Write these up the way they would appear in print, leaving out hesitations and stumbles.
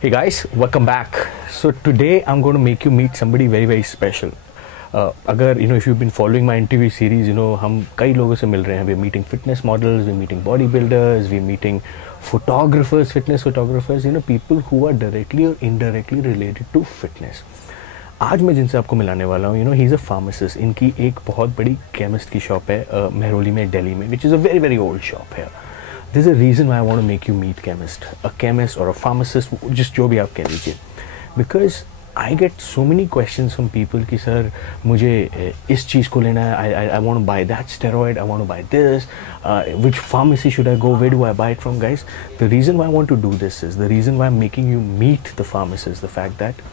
Hey guys, welcome back. So today I'm going to make you meet somebody very special. अगर if you've been following my interview series, हम कई लोगों से मिल रहे हैं. We're meeting fitness models, we're meeting bodybuilders, we're meeting photographers, fitness photographers, people who are directly or indirectly related to fitness. आज मैं जिनसे आपको मिलाने वाला हूँ, he is a pharmacist. इनकी एक बहुत बड़ी केमिस्ट की शॉप है मेहरौली में, दिल्ली में, which is a very old shop here. There's a reason why I want to make you meet a chemist or a pharmacist, just जो भी आप कह लीजिए. Because I get so many questions from people कि sir मुझे इस चीज़ को लेना है, I want to buy that steroid, I want to buy this, which pharmacy should I go, where do I buy it from? Guys, the reason why I want to do this is, the reason why I'm making you meet the pharmacist, the fact that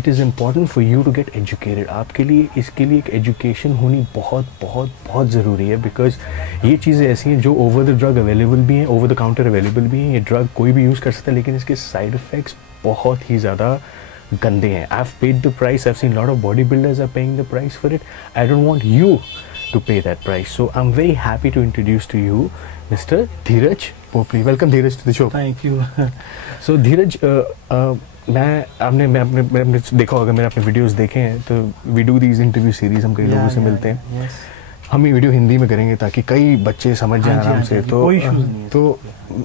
it is important for you to get educated. आपके लिए इसके लिए एक education होनी बहुत ज़रूरी है. Because ये चीज़ें ऐसी हैं जो ओवर द ड्रग अवेलेबल भी हैं, ओवर द काउंटर अवेलेबल भी हैं. ये ड्रग कोई भी यूज़ कर सकता है, लेकिन इसके साइड इफ़ेक्ट्स बहुत ही ज़्यादा गंदे हैं. I have paid the price, I have seen lot of body builders are paying the price for it. I don't want you to pay that price. So I'm very happy to introduce to you Mr. Dheeraj Popli. Welcome Dheeraj to the show. Thank you. So Dheeraj, आपने देखा होगा, मैंने अपने videos देखे हैं, तो we do these interview series, हम कई लोगों से मिलते हैं. हम ये वीडियो हिंदी में करेंगे ताकि कई बच्चे समझ जाएं आराम से. तो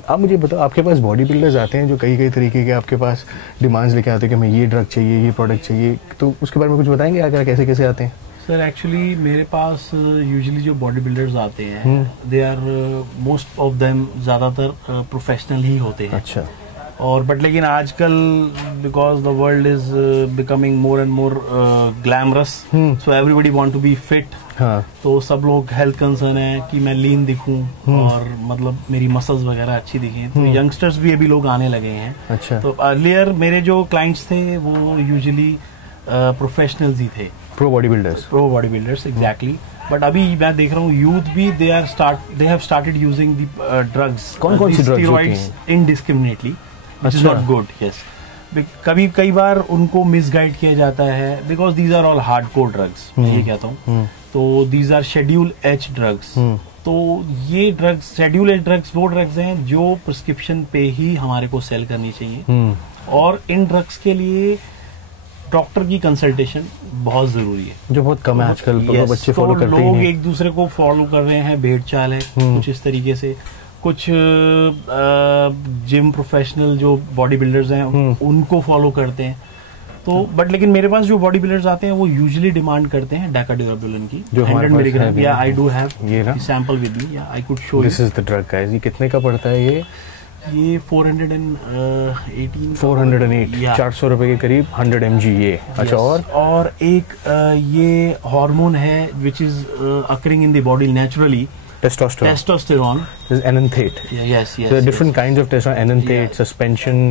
आप मुझे बताओ, आपके पास बॉडी बिल्डर्स आते हैं जो कई तरीके के आपके पास डिमांड्स लेके आते हैं कि हमें ये ड्रग चाहिए, ये प्रोडक्ट चाहिए, तो उसके बारे में कुछ बताएंगे आकर कैसे आते हैं? सर एक्चुअली मेरे पास यूजुअली जो बॉडी बिल्डर्स आते हैं, they are most of them ज़्यादातर प्रोफेशनल ही होते हैं. अच्छा. और बट लेकिन आजकल because the world is becoming more and more glamorous, so everybody want to be fit. तो सब लोग हेल्थ कंसर्न है कि मैं लीन दिखूं और मतलब मेरी मसल्स वगैरह अच्छी दिखें. तो यंगस्टर्स भी अभी लोग आने लगे हैं. अच्छा. तो अर्लियर मेरे जो क्लाइंट्स थे वो यूजुअली प्रोफेशनल्स ही थे, pro body builders exactly. But अभी मैं देख रहा हूँ यूथ भी they have started using the drugs, कौन सी steroids indiscriminately, which is not good. Yes, कई बार उनको मिसगाइड किया जाता है because these are all hardcore drugs. ये कहता हूँ, तो these are schedule H drugs. तो ये ड्रग्स, शेड्यूल एच ड्रग्स वो ड्रग्स हैं जो प्रिस्क्रिप्शन पे ही हमारे को सेल करनी चाहिए. और इन ड्रग्स के लिए डॉक्टर की कंसल्टेशन बहुत जरूरी है, जो बहुत कम है आजकल. बच्चे फॉलो करते हैं, लोग एक दूसरे को फॉलो कर रहे हैं, भेड़ चाल है कुछ इस तरीके से. कुछ जिम प्रोफेशनल जो बॉडी बिल्डर्स हैं उनको फॉलो करते हैं. तो बट लेकिन मेरे पास जो बॉडी बिल्डर्स आते हैं वो यूजुअली डिमांड करते हैं डेकाड्यूराबिलिन की 100 milligram. Yeah I do have sample with me, yeah I could show this is the drug guys. ये कितने का पड़ता है? ये 418 400 रुपए के करीब 100 mg ये. अच्छा. और एक ये हार्मोन है which is occurring in the body naturally, testosterone is enanthate. Yes. So different kinds of testosterone, enanthate, suspension,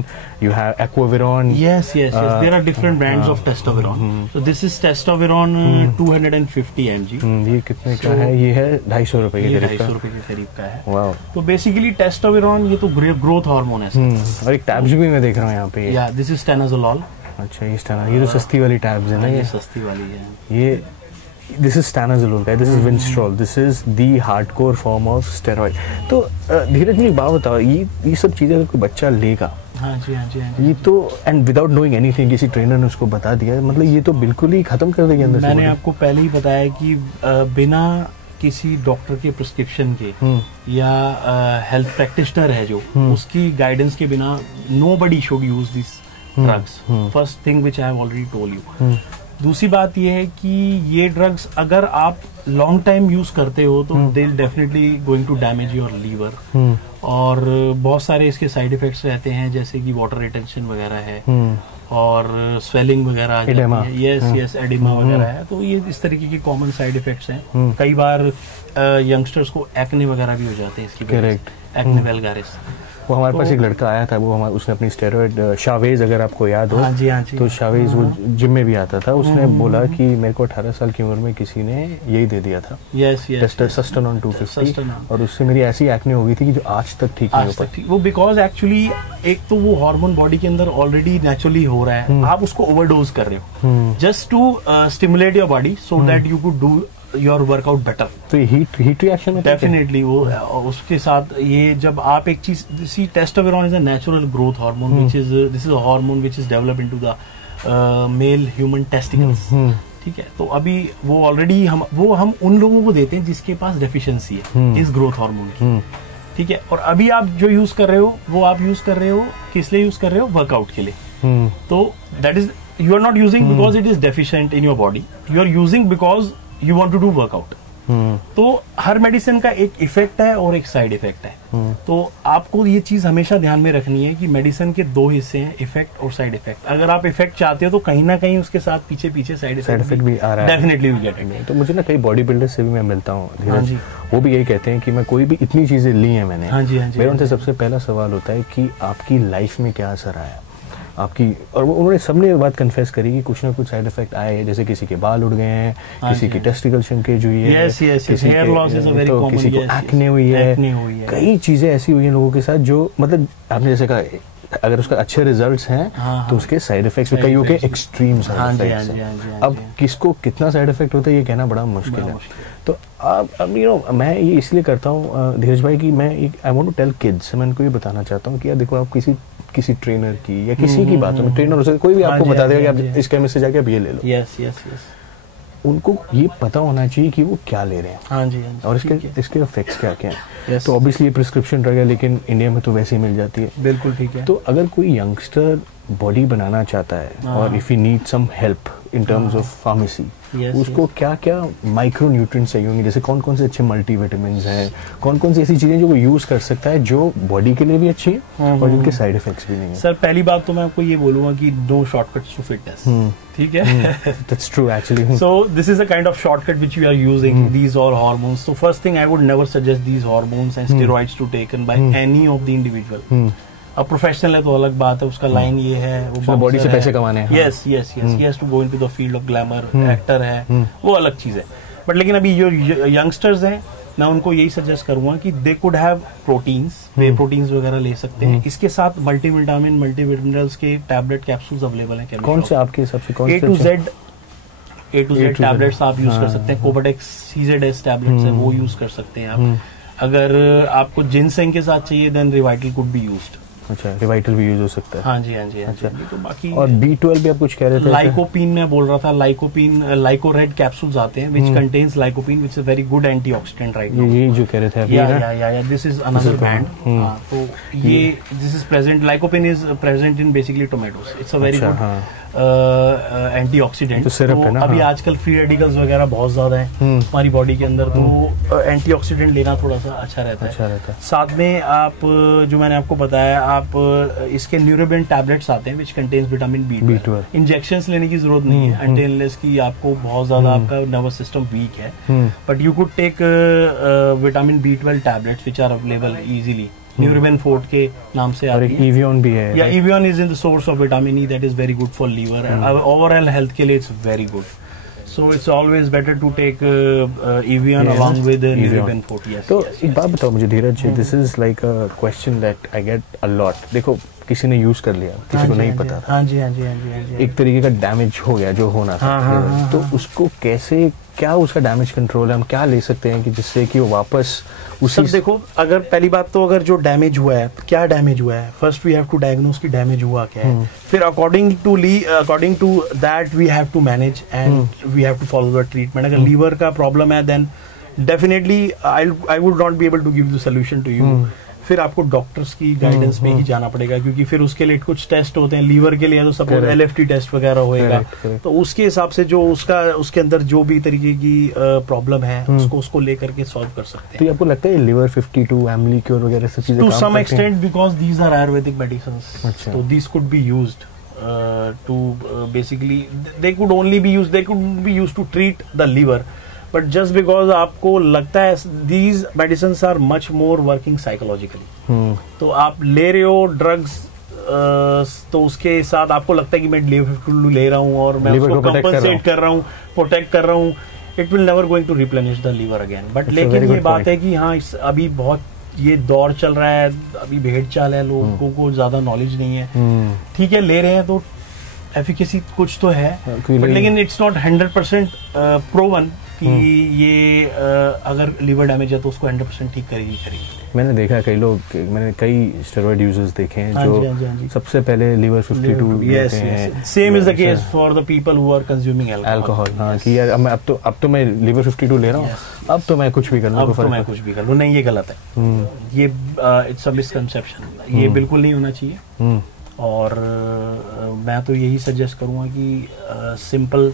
you have Aquaviron. Yes. There are different brands of testosterone. So this is testosterone 250 mg. ये कितने का है? ये है 250 रुपए के करीब का. 250 रुपए के करीब का है. वाओ. तो बेसिकली testosterone ये तो ग्रोथ हार्मोन है. और एक टैब्स भी मैं देख रहा हूँ यहाँ पे. या दिस इज stanozolol. अच्छा, ये तो सस्ती वाली टैब्स है ना? ये सस्ती वाली है. ये This is stanozolol, guys. This is Winstrol. This is the hardcore form of steroid. तो धीरज मुझे बात बताओ, ये सब चीजें अगर कोई बच्चा लेगा, हाँ जी, ये तो एंड विदाउट नोइंग एनीथिंग, किसी ट्रेनर ने उसको बता दिया, मतलब ये तो बिल्कुल ही खत्म कर देगी अंदर से. मैंने आपको पहले ही बताया कि बिना किसी डॉक्टर के प्रिस्क्रिप्शन के या हेल्थ प्रैक्टिशनर है जो, उसकी गाइडेंस के बिना nobody should use these drugs. First thing which I have already told you. दूसरी बात यह है कि ये ड्रग्स अगर आप लॉन्ग टाइम यूज करते हो तो they definitely going to damage your liver. और बहुत सारे इसके साइड इफेक्ट्स रहते हैं, जैसे कि वाटर रिटेंशन वगैरह है और स्वेलिंग वगैरह आ जाती है. यस, एडिमा वगैरह है. तो ये इस तरीके के कॉमन साइड इफेक्ट्स हैं. कई बार यंगस्टर्स को एक्ने वगैरह भी हो जाते हैं इसकी. करेक्ट. एक्ने वेलगारिस. वो हमारे पास एक लड़का आया था, वो उसने अपनी स्टेरॉइड, शावेज अगर आपको याद हो. हाँ जी. तो शावेज वो जिम में भी आता था. उसने बोला कि मेरे को 18 साल की उम्र में किसी ने यही दे दिया था. टेस्टोस्टेरोन 250, और उससे मेरी ऐसी एक्ने हो गई थी कि जो आज तक ठीक नहीं हो पाई. वो बिकॉज एक्चुअली एक तो वो हार्मोन बॉडी के अंदर ऑलरेडी नेचुरली हो रहा है, आप उसको ओवरडोज कर रहे हो just to stimulate your body so that you could do your workout better. तो हीट रिएक्शन में डेफिनेटली वो उसके साथ ये जब आप एक चीज, see testosterone is a natural growth hormone which is this is a hormone which is developed into the male human testicles. ठीक है, तो अभी वो ऑलरेडी हम उन लोगों को देते हैं जिसके पास डेफिशिएंसी है इस ग्रोथ हार्मोन की। ठीक है, और अभी आप जो यूज कर रहे हो वो आप यूज कर रहे हो किस लिए यूज कर रहे हो? वर्कआउट के लिए। तो that is you are not using because it is deficient in your body, you are using because you want to do workout. तो हर मेडिसिन का एक इफेक्ट है और एक साइड इफेक्ट है। तो आपको ये चीज हमेशा ध्यान में रखनी है कि मेडिसिन के दो हिस्से हैं, इफेक्ट और साइड इफेक्ट। अगर आप इफेक्ट चाहते हो तो कहीं ना कहीं उसके साथ पीछे पीछे साइड इफेक्ट भी आ रहा है। Definitely we get it. तो मुझे ना कई बॉडी बिल्डर से भी मैं मिलता हूँ धीरज, वो भी यही कहते हैं कि मैं कोई भी इतनी चीजें ली हैं मैंने, मेरा उनसे सबसे पहला सवाल होता है कि आपकी लाइफ में क्या असर आया आपकी, और उन्होंने सबने बात कन्फेस करी कि कुछ ना कुछ साइड इफेक्ट आए हैं, जैसे किसी के बाल उड़ गए हैं, किसी की टेस्टिकल श्रिंकेज हुई है, किसी को एक्ने हुई है, कई चीजें ऐसी हुई हैं लोगों के साथ जो मतलब आपने जैसे कहा अगर उसका अच्छे रिजल्ट्स हैं तो उसके साइड इफेक्ट्स भी कईयों के एक्सट्रीम साइड इफेक्ट्स हैं। अब किसको कितना साइड इफेक्ट होता है ये कहना बड़ा मुश्किल है। तो अब यू नो मैं ये इसलिए करता हूँ धीरज भाई कि मैं I want to tell kids, मैं उनको ये बताना चाहता हूँ कि यार देखो आप किसी ट्रेनर की या किसी की बात हो, ट्रेनर हो सकता कोई भी आपको बता देगा कि आप इस केमिस्ट से जाके आप ये ले लो। यस यस यस, उनको ये पता होना चाहिए कि वो क्या ले रहे हैं। हाँ जी, और इसके इफेक्ट्स क्या क्या हैं। तो ऑब्वियसली ये प्रिस्क्रिप्शन ड्रग है लेकिन इंडिया में तो वैसे ही मिल जाती है। बिल्कुल ठीक है। तो अगर कोई यंगस्टर बॉडी बनाना चाहता है और if you need some help in terms of pharmacy, उसको क्या क्या माइक्रो न्यूट्रिएंट्स चाहिए होंगे, जैसे कौन कौन से अच्छे मल्टीविटामिन्स हैं, कौन कौन सी ऐसी चीजें जो वो यूज कर सकता है जो बॉडी के लिए भी अच्छी है और जिनके साइड इफेक्ट्स भी नहीं है? सर पहली बात तो मैं आपको ये बोलूंगा कि नो शॉर्टकट्स टू फिटनेस। ठीक है, that's true actually. So this is a kind of shortcut which we are using, these are hormones. So first thing I would never suggest these hormones and steroids to taken by any of the individual. अब professional है तो अलग बात है, उसका line ये है, वो बॉडी से पैसे कमाने हैं। Yes yes yes, he has to go into the field of glamour, actor है, वो अलग चीज है। बट लेकिन अभी जो यंगस्टर्स हैं मैं उनको यही सजेस्ट करूंगा कि they could have proteins, way proteins वगैरह ले सकते हैं। इसके साथ मल्टीविटामिन मल्टीविटामिनल्स के टैबलेट कैप्सूल्स अवेलेबल हैं। कौन से आपके हिसाब से कौन से? ए टू जेड टैबलेट्स आप यूज कर सकते हैं। कोबाटेक्स CZS टैबलेट्स है वो यूज कर सकते हैं आप। अगर आपको जिनसेंग के साथ चाहिए then Revital could be used. अच्छा, रिवाइटल भी यूज हो सकता है। हाँ जी हाँ जी। अच्छा, तो बाकी और B12 भी आप कुछ कह रहे थे? लाइकोपीन मैं बोल रहा था, लाइकोपीन लाइकोरेड कैप्सूल्स आते हैं which contains lycopene which is a very good antioxidant right now. ये जो कह रहे थे अभी या दिस इज अनदर ब्रांड। तो ये this is present, lycopene is present in basically Tomatoes. It's a very good antioxidant. तो अभी आजकल फ्री रेडिकल्स वगैरह बहुत ज्यादा है हमारी बॉडी के अंदर, तो एंटीऑक्सीडेंट लेना थोड़ा सा अच्छा रहता है। साथ में आप जो मैंने आपको बताया, आप इसके न्यूरोबिन टैबलेट्स आते हैं which contains vitamin B12। Injections लेने की जरूरत नहीं है अनटिल अनलेस की आपको बहुत ज्यादा आपका नर्वस सिस्टम वीक है। But you could take vitamin B12 tablets which are available easily. Neurobion forte के नाम से आती है। एवियन भी है। Yeah Evion is in the source of vitamin E that is very good for liver and overall health के लिए it's very good. So it's always better to take Evian along with Neurobion 40. Yes. तो एक बात बताओ मुझे धीरज, this is like a question that I get a lot. देखो किसी ने यूज कर लिया, किसी को नहीं पता था। हाँ जी हाँ जी हाँ जी हाँ जी। एक तरीके का डैमेज हो गया जो होना था। तो उसको कैसे, क्या उसका डैमेज कंट्रोल है, हम क्या ले सकते हैं कि जिससे कि वो वापस उसी। देखो अगर पहली बात तो अगर जो डैमेज हुआ है, क्या डैमेज हुआ है, first we have to diagnose की डैमेज हुआ क्या है, फिर according to that we have to manage and we have to follow the treatment. अगर लीवर का प्रॉब्लम है then definitely I would not be able to give the solution to you. फिर आपको डॉक्टर्स की गाइडेंस में ही जाना पड़ेगा, क्योंकि फिर उसके लिए कुछ टेस्ट होते हैं। लीवर के लिए तो सपोज LFT टेस्ट वगैरह होएगा, तो उसके हिसाब से जो उसके अंदर जो भी तरीके की प्रॉब्लम है उसको लेकर के सॉल्व कर सकते हैं। तो आपको लगता है लिवर 52 एमली क्योर वगैरह सब चीजें to some extent because these are ayurvedic medicines, तो these could be used to basically they could be used to treat the liver, but just because आपको लगता है these medicines are much more working psychologically, तो आप ले रहे हो drugs तो उसके साथ आपको लगता है कि मैं लिवर ले रहा हूँ और मैं उसको कंपनसेट कर रहा हूँ, प्रोटेक्ट कर रहा हूँ, it will never going to replenish the liver again. But लेकिन ये बात है कि हाँ अभी बहुत ये दौर चल रहा है, अभी भेड़ चाल है, लोगों को ज्यादा नॉलेज नहीं है, ठीक है ले रहे हैं तो एफिकेसी कुछ तो है, बट लेकिन इट्स नॉट 100% प्रोवन कि ये अगर लिवर डैमेज है तो उसको 100% ठीक करेगी करेगी। मैंने देखा कई लोग, मैंने कई स्टेरॉइड यूजर्स देखे हैं जो सबसे पहले लिवर 52 लेते हैं। Same is the case for the people who are consuming alcohol. हाँ कि यार अब तो मैं लिवर 52 ले रहा हूँ, अब तो मैं कुछ भी कर लूँ, अब तो मैं कुछ भी कर लूँ। नहीं, ये गलत है। ये इट्स अ मिसकंसेप्शन, ये बिल्कुल नहीं होना चाहिए। और मैं तो यही सजेस्ट करूँगा कि सिंपल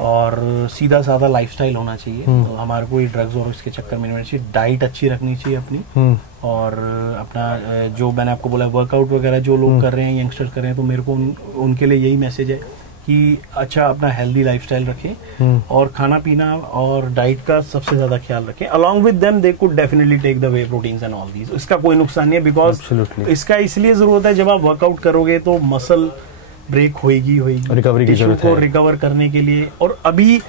और सीधा साधा लाइफस्टाइल होना चाहिए। तो हमारे कोई ड्रग्स और इसके चक्कर में नहीं होना चाहिए। डाइट अच्छी रखनी चाहिए अपनी, और अपना जो मैंने आपको बोला वर्कआउट वगैरह जो लोग कर रहे हैं, यंगस्टर्स कर रहे हैं, तो मेरे को उनके लिए यही मैसेज है कि अच्छा अपना हेल्दी लाइफस्टाइल रखें और खाना पीना और डाइट का सबसे ज्यादा ख्याल रखें। Along with them they could definitely take the whey proteins and all these. इसका कोई नुकसान नहीं है, बिकॉज इसका इसलिए जरूरत है, जब आप वर्कआउट करोगे तो मसल ब्रेक होएगी रिकवरी की जरूरत है, रिकवर करने के लिए। और अभी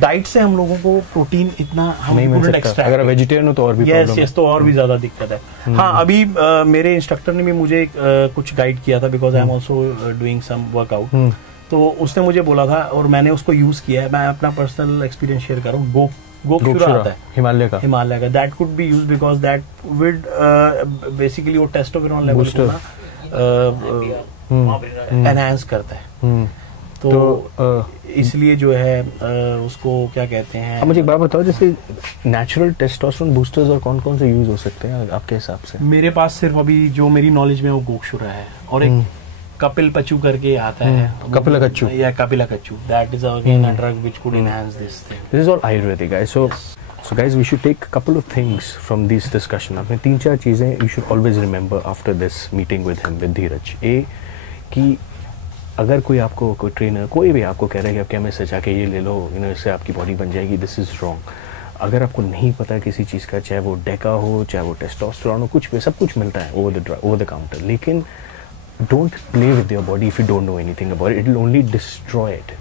डाइट से हम लोगों को प्रोटीन इतना हम नहीं मिल सकता। अगर वेजिटेरियन हो तो और भी प्रॉब्लम है। तो और भी ज्यादा दिक्कत है। हाँ, अभी मेरे इंस्ट्रक्टर ने भी मुझे कुछ गाइड किया था, because I am also doing some workout. तो उसने मुझे बोला था और मैंने उसको यूज किया है। मैं अपना पर्सनल एक्सपीरियंस शेयर कर रहा हूँ। गोक्षुरा आता है हिमालय का, that could be use because that with basically वो टेस्टोस्टेरोन लेवल को एनहांस करता है। तो इसलिए जो है उसको क्या कहते हैं। मुझे एक बात बताओ, जैसे नेचुरल टेस्टोस्टेरोन बूस्टर्स और कौन कौन से यूज हो सकते हैं आपके हिसाब से? मेरे पास सिर्फ अभी जो मेरी नॉलेज में वो गोक्षुरा है, और एक कपिल पचू करके आता है, कपिलाकच्चू या kapilakachu, that is again a drug which could enhance this thing. This is all ayurvedic guys. So guys, we should take a couple of things from this discussion. आपने 3-4 चीजें you should always remember after this meeting with him, with धीरज। कि अगर कोई आपको, कोई trainer, कोई भी आपको कह रहा है कि आप केमिस्ट से जाके ये ले लो, इससे आपकी बॉडी बन जाएगी, दिस इज रॉन्ग। अगर आपको नहीं पता है किसी चीज़ का, चाहे वो डेका हो, चाहे वो टेस्टोस्टेरोन हो, कुछ भी, सब कुछ मिलता है ओवर द काउंटर, लेकिन don't play with your body if you don't know anything about it, will only destroy it.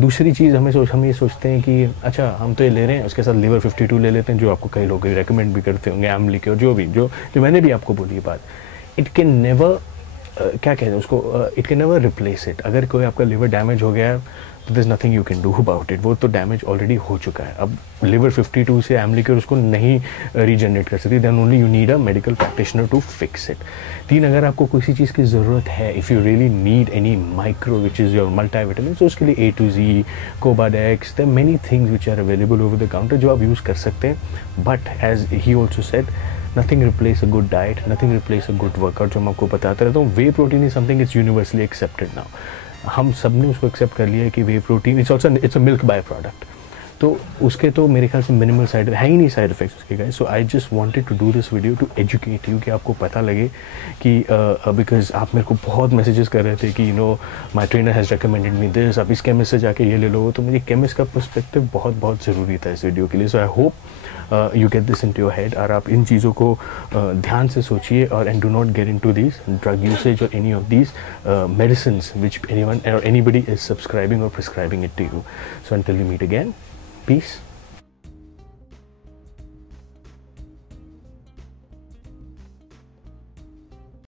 दूसरी चीज़ हम ये सोचते हैं कि अच्छा हम तो ये ले रहे हैं, उसके साथ लिवर 52 ले लेते हैं, जो आपको कई लोग रिकमेंड भी करते होंगे, आमली के, और जो मैंने भी आपको बोली ये बात, इट कैन नेवर क्या कहते हैं उसको, it can never replace it. अगर कोई आपका लिवर डैमेज हो गया है तो there is nothing you can do about it, वो तो डैमेज ऑलरेडी हो चुका है। अब लिवर 52 से आमली के उसको नहीं रीजनरेट कर सकती, then only you need a medical practitioner to fix it. 3, अगर आपको किसी चीज़ की ज़रूरत है, if you really need any micro which is your multivitamin, तो उसके लिए A to Z, Cobadex, there many things which are available over the counter जो आप यूज़ कर सकते हैं। But as he also said, nothing replace a good diet, nothing replace a good workout, जो मैं आपको बताता रहता हूँ। Whey protein is something it's universally accepted now. हम सब ने उसको एक्सेप्ट कर लिया है कि whey protein it's a milk by product, तो उसके तो मेरे ख्याल से मिनिमल साइड है ही नहीं साइड इफेक्ट्स उसके guys. So I just wanted to do this video to educate you, कि आपको पता लगे कि बिकॉज आप मेरे को बहुत मैसेजेस कर रहे थे कि my trainer has recommended me this, आप इस केमिस्ट से जाके ये ले लो, तो मुझे केमिस्ट का पर्सपेक्टिव बहुत ज़रूरी था इस वीडियो के लिए। So I hope you get this into your head, और आप इन चीज़ों को ध्यान से सोचिए, और and do not get into this drug usage और any of these medicines which anyone और एनीबडी इज सब्सक्राइबिंग और prescribing it to you. So until we meet again, peace.